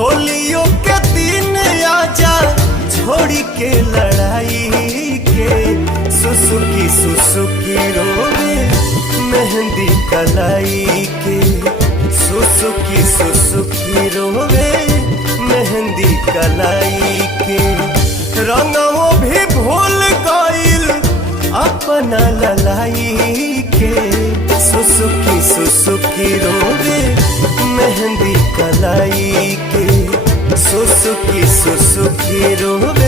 होलियों के दिन आजा छोड़ी के लड़ाई के सुसुकी सुसुकी रोवे मेहंदी कलाई के सुसुकी सुसुकी रोवे मेहंदी कलाई के रंगों भी भूल गइल अपना ललाई के सुसुकी सुसुकी रोवे मेहंदी कलाई के सुसुकी सुसुकी रोवे